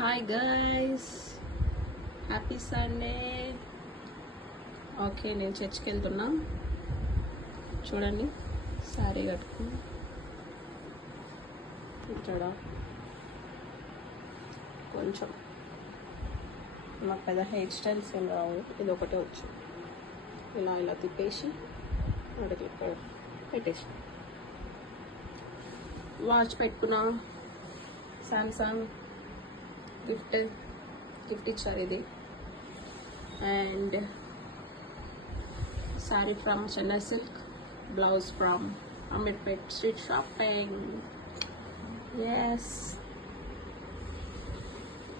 Hi guys, happy Sunday. Okay, నేను చర్చ్కి వెళ్తున్నా. చూడండి, శారీ కట్టుకుని ఇక్కడ కొంచెం నాకు పెద్ద హెయిర్ స్టైల్స్ ఏం రావు, ఇది ఒకటే వచ్చు. ఇలా ఇలా తిప్పేసి అడిగి పెట్టేసి వాచ్ పెట్టుకున్నా. సామ్సంగ్ గిఫ్ట్ ఇచ్చారు ఇది. And sari from Chennai silk, blouse from Ameerpet street shopping. Yes,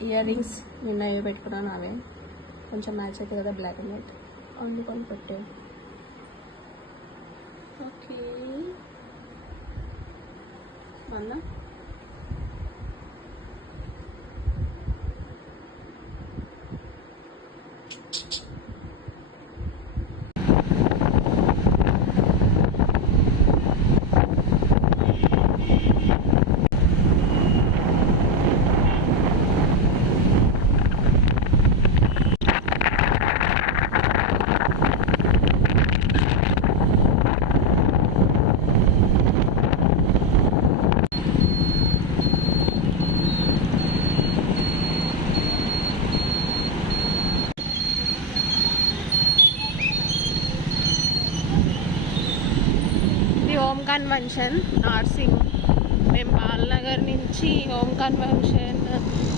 earrings నిన్న ఏవి పెట్టుకున్నాను, అవే కొంచెం మ్యాచ్ అవుతుంది కదా, బ్లాక్ అండ్ వైట్, అందుకొని పెట్టాను. ఓకే, మళ్ళా హోమ్ కన్వెన్షన్ నార్సింగ్. మేము బాలనగర్ నుంచి హోమ్ కన్వెన్షన్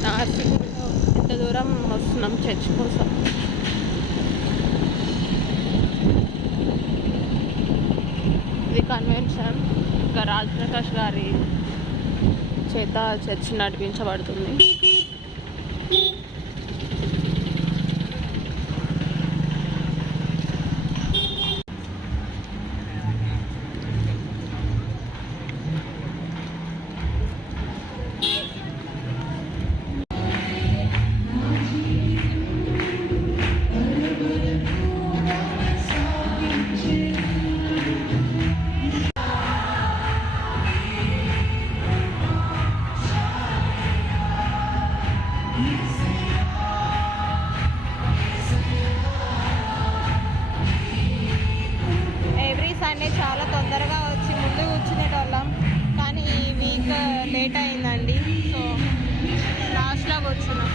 నార్సింగ్లో ఎంత దూరం వస్తున్నాం చర్చ్ కోసం. ఇది కన్వెన్షన్. ఇంకా రాజ్ ప్రకాష్ గారి చేత చర్చ్ నడిపించబడుతుంది. చాలా తొందరగా వచ్చి ముందు కూర్చునేటోళ్ళం, కానీ ఈ వీక్ లేట్ అయిందండి. సో లాస్ట్లోకి వచ్చినాం.